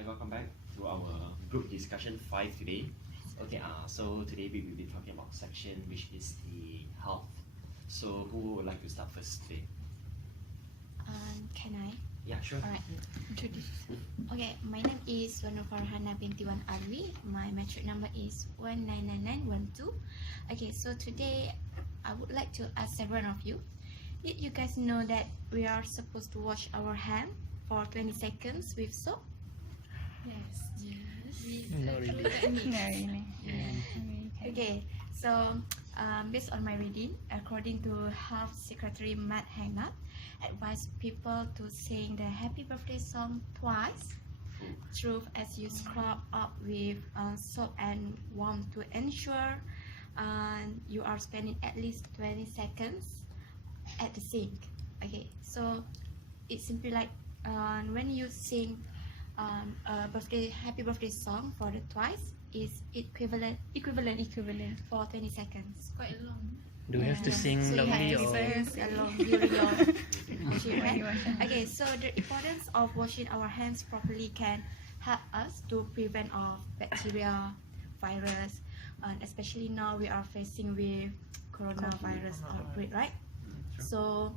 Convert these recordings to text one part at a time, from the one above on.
Hi, welcome back to our group discussion 5 today. Okay, so today we will be talking about section which is the health. So who would like to start first today? Can I? Yeah, sure. Alright, introduce. Okay, my name is Farhana binti Al-Abry. My metric number is 199912. Okay, so today I would like to ask several of you. Did you guys know that we are supposed to wash our hand for 20 seconds with soap? Yes. Not really. Okay, so based on my reading, according to Health Secretary Matt Hangnut, advised people to sing the Happy Birthday song twice through as you scrub up with soap and warm to ensure you are spending at least 20 seconds at the sink. Okay, so it's simply like when you sing happy birthday song for the twice is equivalent for 20 seconds. Quite long. Do you have to sing so loudly you or? have to sing along during your washing, right? Okay, so the importance of washing our hands properly can help us to prevent of bacteria, virus, and especially now we are facing with coronavirus outbreak, right? So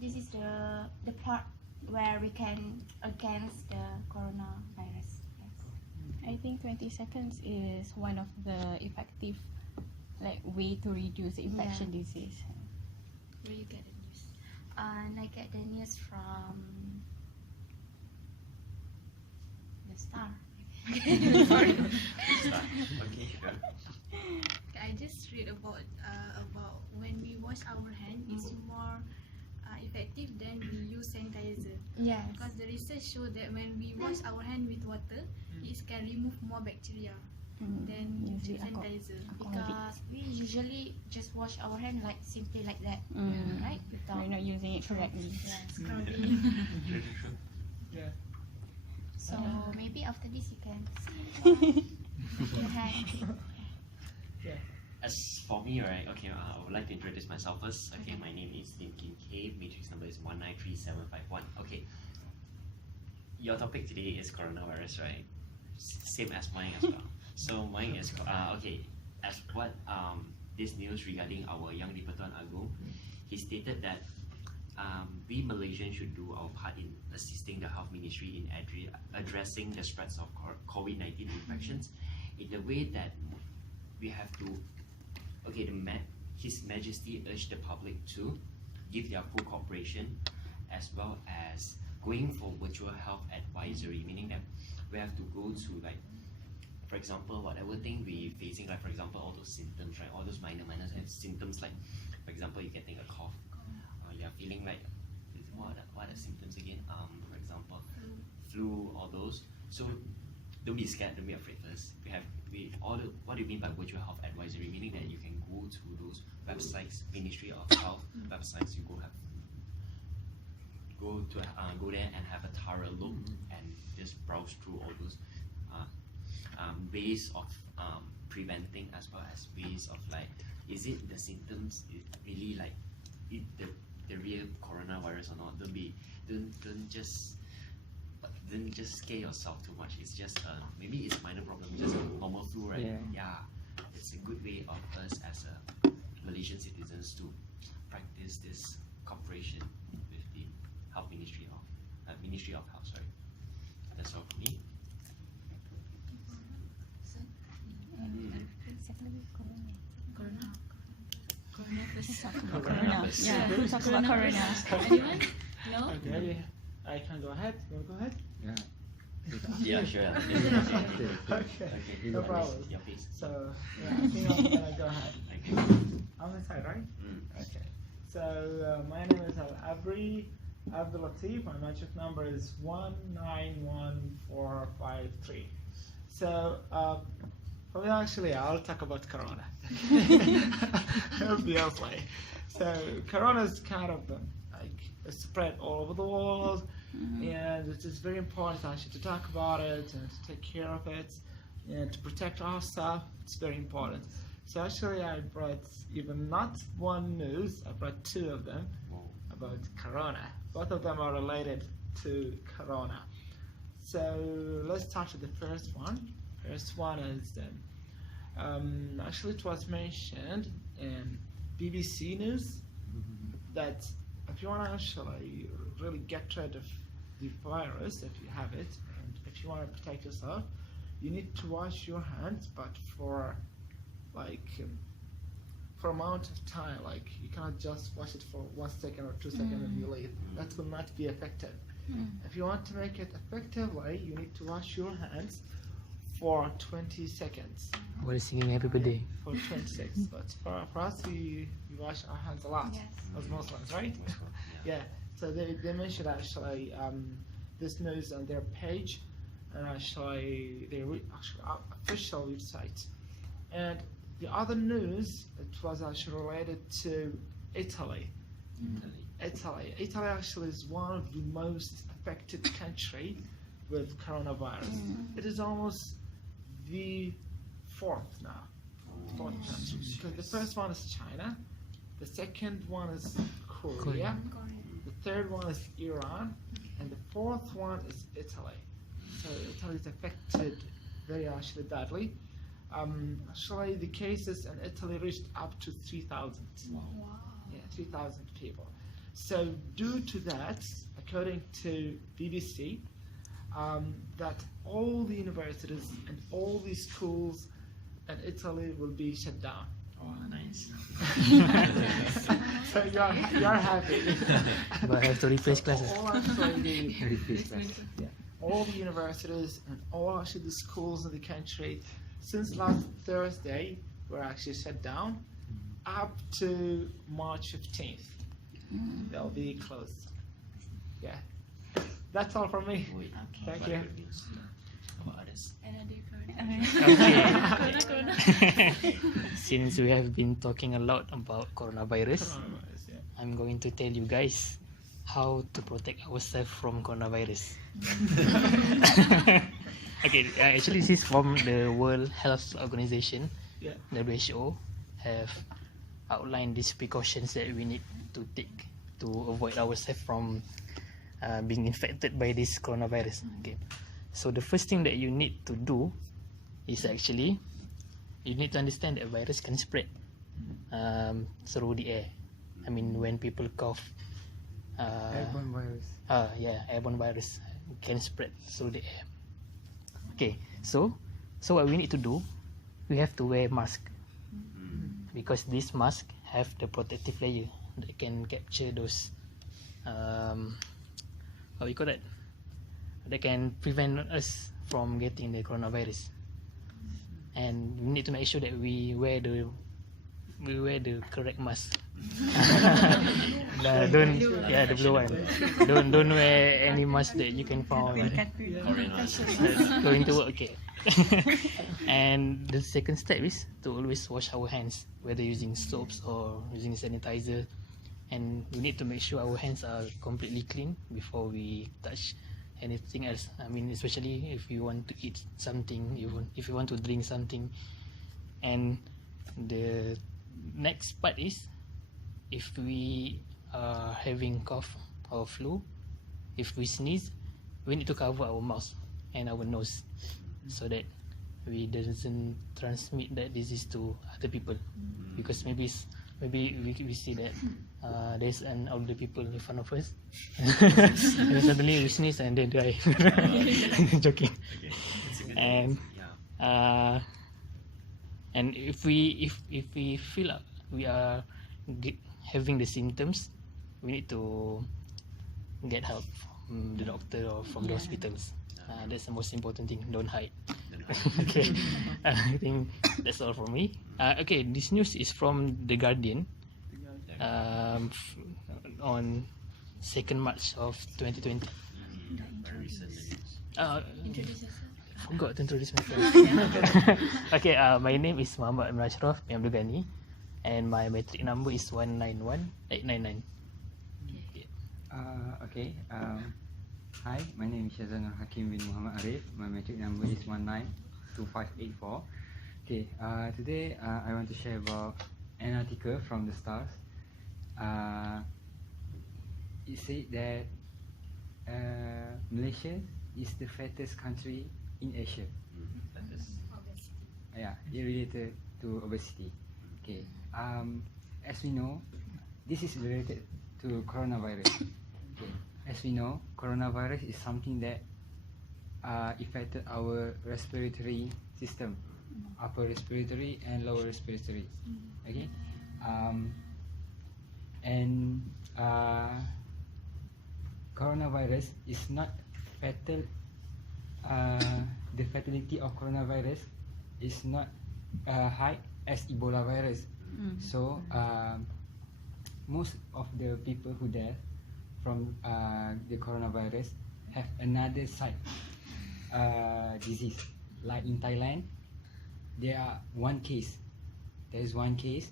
this is the part where we can against the coronavirus. Yes. I think 20 seconds is one of the effective way to reduce infection disease. Where you get the news? I get the news from the Star. Sorry. Okay, sure. I just read about when we wash our hand, it's more effective than we use sanitizer. Yes. Because the research show that when we wash our hand with water, it can remove more bacteria than Usually sanitizer. Because we usually just wash our hand like simply like that, right? We're not using it correctly. Scrubbing. Yeah. So maybe after this you can see your hand. As for me, right, okay, I would like to introduce myself first. Okay, my name is Lim Kim K, matrix number is 193751. Okay, your topic today is coronavirus, right? Same as mine as well. So mine is, okay, as what this news regarding our young Dipertuan Agong, he stated that we Malaysians should do our part in assisting the health ministry in addressing the spreads of COVID-19 infections in the way that we have to, okay, His Majesty urged the public to give their full cooperation as well as going for virtual health advisory, meaning that we have to go to, like, for example, whatever thing we facing, like for example all those symptoms, right, all those minor symptoms, like for example you're getting a cough, you're feeling like, what are the symptoms again, for example flu, all those. So don't be scared, don't be afraid first. What do you mean by virtual health advisory? Meaning that you can go to those websites, Ministry of Health websites, you go there and have a thorough look and just browse through all those ways of preventing as well as ways of, like, is it the symptoms really like the real coronavirus or not? Don't just scare yourself too much. It's just maybe it's a minor problem, just a normal flu, right? Yeah, it's a good way of us as Malaysian citizens to practice this cooperation with the Health Ministry of Health. Sorry, that's all for me. Corona. Yeah, talk about corona. Anyone? No? Okay, I can go ahead. You want to go ahead? Yeah, sure. Okay, no problem. Your face. So, yeah, I think I'm gonna go ahead. Okay. On this side, right? Okay. So, my name is Al-Abry Abdul Latif. My metric number is 191453. So, well, actually, I'll talk about Corona. Obviously. So, Corona is kind of spread all over the world, and it is very important actually to talk about it and to take care of it and to protect ourselves. It's very important. So actually I brought even not one news, I brought two of them about Corona. Both of them are related to Corona. So let's start with the first one. First one is actually it was mentioned in BBC News that if you want to actually really get rid of the virus, if you have it, and if you want to protect yourself, you need to wash your hands, but for amount of time. Like you cannot just wash it for 1 second or 2 seconds and you leave. That will not be effective. If you want to make it effectively, you need to wash your hands for 20 seconds. While singing Happy Birthday. For 20 seconds. But for us, we wash our hands a lot Yes. as Muslims, right? Yeah. So they mentioned actually this news on their page and actually their official website. And the other news, it was actually related to Italy. Italy actually is one of the most affected country with coronavirus. It is almost the fourth now. Fourth country. Because the first one is China, the second one is Korea, the third one is Iran, and the fourth one is Italy. So Italy is affected very actually badly. Actually, the cases in Italy reached up to 3,000. Wow. Yeah, 3,000 people. So due to that, according to BBC, that all the universities and all the schools in Italy will be shut down. Oh, nice. So you're happy. But I have to replace classes. All actually all the universities and all actually the schools in the country since last Thursday were actually shut down up to March 15th. They'll be closed. Yeah. That's all from me. Wait, Thank what you. good news? How about others? Another Okay. Since we have been talking a lot about coronavirus, Coronavirus, yeah. I'm going to tell you guys how to protect ourselves from coronavirus. Okay, actually this is from the World Health Organization, Yeah. WHO, have outlined these precautions that we need to take to avoid ourselves from being infected by this coronavirus. Okay, so the first thing that you need to do is actually you need to understand that virus can spread through the air. I mean, when people cough, Airborne virus. airborne virus can spread through the air. Okay, so what we need to do, we have to wear mask because this mask have the protective layer that can capture those what we call that? That can prevent us from getting the coronavirus. And we need to make sure that we wear the correct mask. The blue one. Don't wear any mask that you can find Korean ones. going to work. Okay. And the second step is to always wash our hands, whether using soaps or using sanitizer. And we need to make sure our hands are completely clean before we touch anything else. I mean, especially if you want to eat something, if you want to drink something. And the next part is, if we are having cough or flu, if we sneeze, we need to cover our mouth and our nose so that we doesn't transmit that disease to other people. Because maybe we see that there's an older people in front of us and suddenly we sneeze and they die. Joking. And and if we feel we are having the symptoms, we need to get help from the doctor or from the hospitals. That's the most important thing. Don't hide. Okay. I think that's all from me. Okay, this news is from The Guardian on 2nd March of 2020. Very recent news. Introduce yourself. Forgot to introduce myself. Okay, my name is Muhammad Amir Ashraf Abdul Ghani, and my metric number is 191899. Okay. Hi, my name is Shazan Hakim bin Muhammad Arif. My metric number is 192584. Okay. Today I want to share about an article from the Stars. It said that Malaysia is the fattest country in Asia. That is. Yeah, it related to obesity. Okay. As we know, this is related to coronavirus. Okay. As we know, coronavirus is something that affected our respiratory system, upper respiratory and lower respiratory. Okay. And coronavirus is not fatal. The fatality of coronavirus is not high as Ebola virus. So most of the people who die from the coronavirus have another side disease. Like in Thailand, there is one case.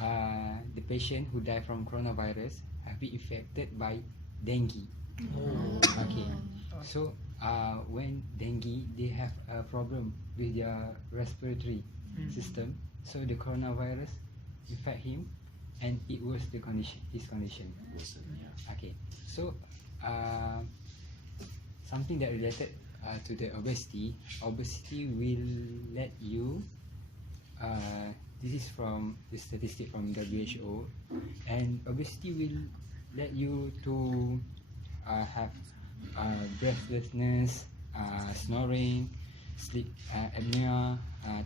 The patient who died from coronavirus have been infected by dengue. Okay, so when dengue, they have a problem with their respiratory system. So the coronavirus infect him, and it was his condition. Okay, so something that related to the obesity. Obesity will let you. This is from the statistic from WHO, and obesity will let you to have breathlessness, snoring, sleep apnea,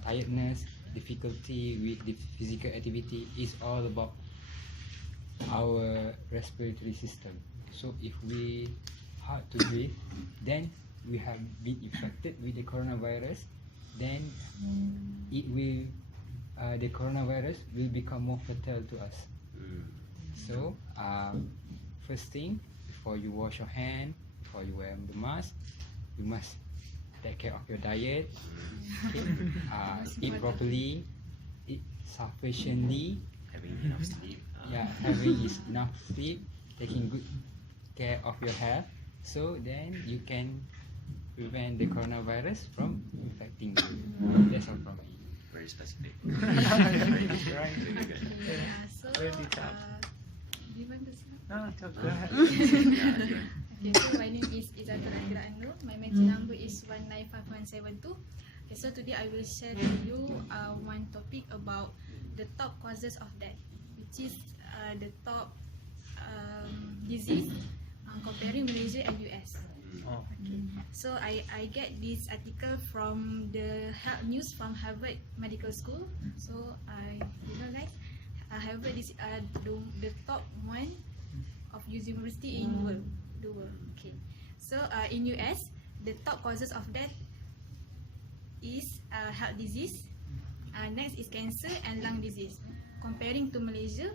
tiredness, difficulty with the physical activity. Is all about our respiratory system. So if we hard to breathe, then we have been infected with the coronavirus, then it will the coronavirus will become more fatal to us. So first thing, before you wash your hand, before you wear the mask, you must take care of your diet. Okay? Eat properly, eat sufficiently. Having enough sleep. Yeah, having enough sleep, taking good care of your health, so then you can prevent the coronavirus from infecting you. That's all from me. Very specific. Right. Very good. So, Very detailed. do you want to say? No, go ahead. Okay, so my name is Izatul Akhira Anur. My matching number is 195172. Okay, so today I will share to you one topic about the top causes of death, which is the top disease comparing Malaysia and US. Okay. So I get this article from the health news from Harvard Medical School. So guys, Harvard is the top one of university in the world. Okay. So in US, the top causes of death is heart disease. Next is cancer and lung disease. Comparing to Malaysia,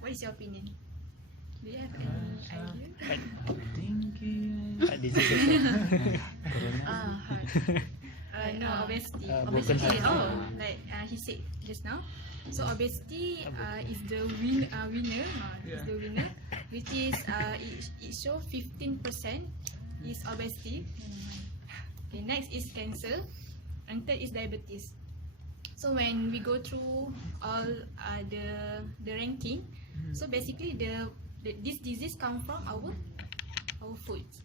what is your opinion? Do you have any idea? Heart disease also. Corona. Heart. No, obesity. Broken Obesity. heart. Like he said just now. So obesity is the winner. Is the winner, which is it show 15% is obesity. Okay, next is cancer, and third is diabetes. So when we go through all the ranking, so basically this disease come from our foods.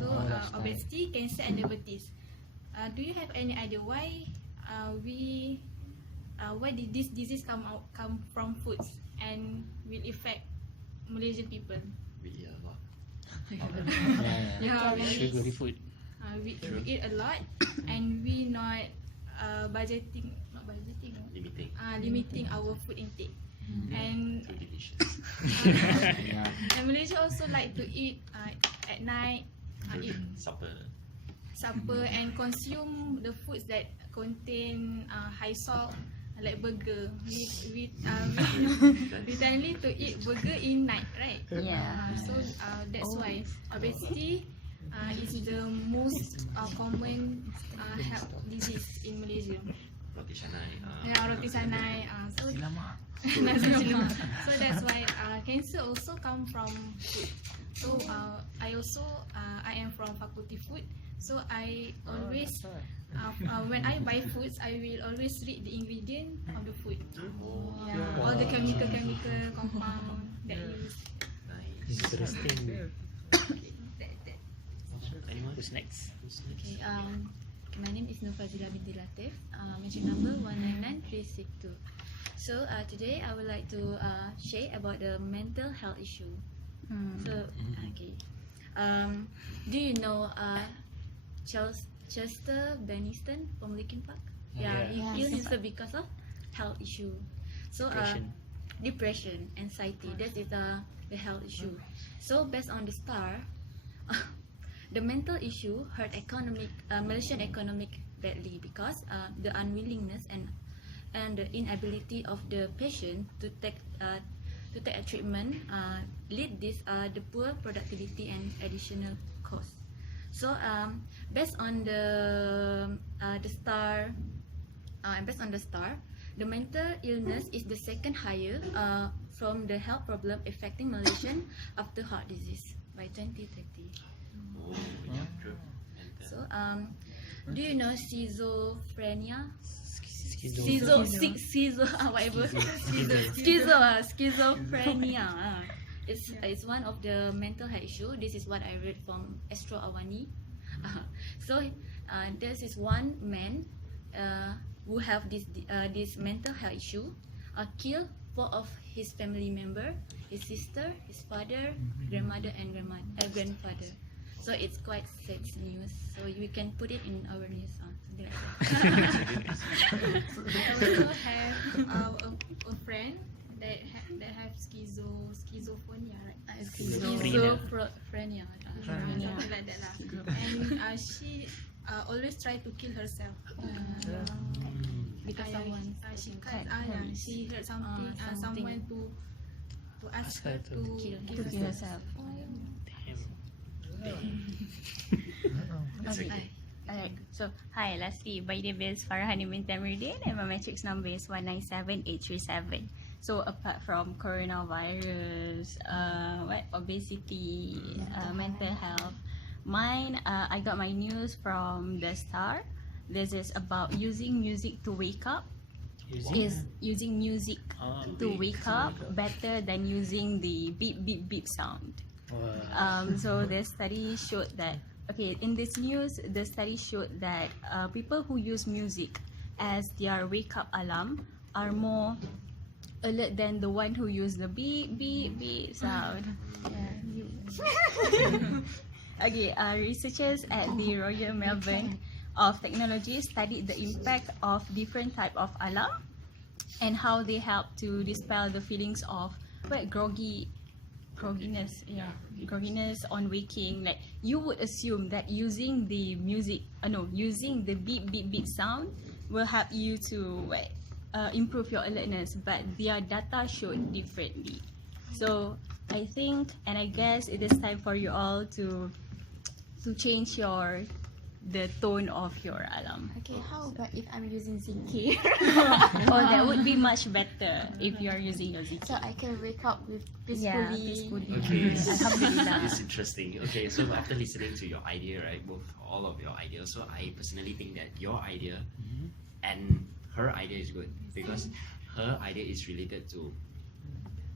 So obesity, cancer, and diabetes. Do you have any idea why why did this disease come from foods and will affect Malaysian people? We eat a lot. Yeah, Sugary food. we eat a lot, and we not budgeting, Limiting. limiting our food intake. And Too delicious. and Malaysia also like to eat at night, eat Supper. and consume the foods that contain high salt, like burger. We tend to eat burger in night, right? Yeah. So that's why obesity is the most common health disease in Malaysia. Roti canai. Yeah, roti canai. So so that's why cancer also come from food. So I am from faculty food. So I always when I buy foods, I will always read the ingredient of the food. Yeah, all the chemical compound that used. Nice. Interesting. Okay, that. Who's next? Okay, my name is Nufazila binti Latif. Mention number 199362. So today I would like to share about the mental health issue. So okay, do you know Chester Bennington from Linkin Park? Yeah, he killed himself because of health issue. So depression, anxiety. That is the health issue. So based on the star, the mental issue hurt Malaysian economic badly because the unwillingness and the inability of the patient to take a treatment lead this the poor productivity and additional cost. So based on the star, the mental illness is the second higher from the health problem affecting Malaysian after heart disease by 2030. Oh, yeah, true. So do you know schizophrenia? Schizo. Schizophrenia. It's one of the mental health issue. This is what I read from Astro Awani. So this is one man who have this mental health issue. Killed 4 of his family member, his sister, his father, grandmother, and grandfather. So it's quite sad news. So we can put it in our news. Something like that. I also have a friend that have schizophrenia, right? Schizophrenia. Something like that lah. And she always try to kill herself. Because someone she heard something, someone to ask her to To kill herself. It's Okay. okay. Alright, so hi, lastly, my name is Farhani Mintamridin and my matrix number is 197837. So apart from coronavirus, obesity, mental health, mine, I got my news from the Star. This is about using music to wake up. Using music to wake up better than using the beep beep beep sound. So the study showed that, okay, in this news, the study showed that people who use music as their wake up alarm are more alert than the one who use the beep beep beep sound. Okay, researchers at the Royal Melbourne of Technology studied the impact of different type of alarm and how they help to dispel the feelings of grogginess on waking. Like you would assume that using the music, using the beep beep beep sound will help you to improve your alertness, but their data showed differently. So I think, and I guess it is time for you all to change the tone of your alarm. Okay, how about if I'm using ZK? Oh, that would be much better if you are using your ZK. So I can wake up with Yeah, peacefully. Okay, Alhamdulillah. it's interesting. Okay, so after listening to your idea, right, all of your ideas, so I personally think that your idea and her idea is good because her idea is related to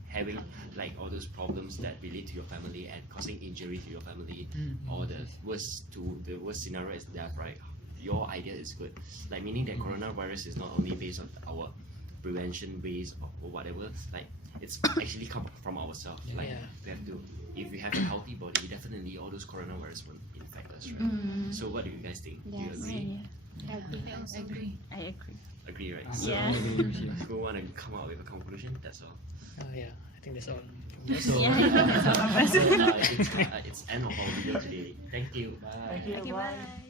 having like all those problems that relate to your family and causing injury to your family, or the worst scenario is death, right? Your idea is good, like meaning that coronavirus is not only based on our prevention ways or whatever, like it's actually come from ourselves. Like we have to, if we have a healthy body, definitely all those coronavirus won't infect us, right? So what do you guys think? Do you agree? I also agree. I agree. Agree, right? So Yeah. who want to come up with a conclusion? That's all. Yeah, I think that's all. Yeah, It's end of our video today. Thank you. Bye. Thank you. Okay, Bye. bye.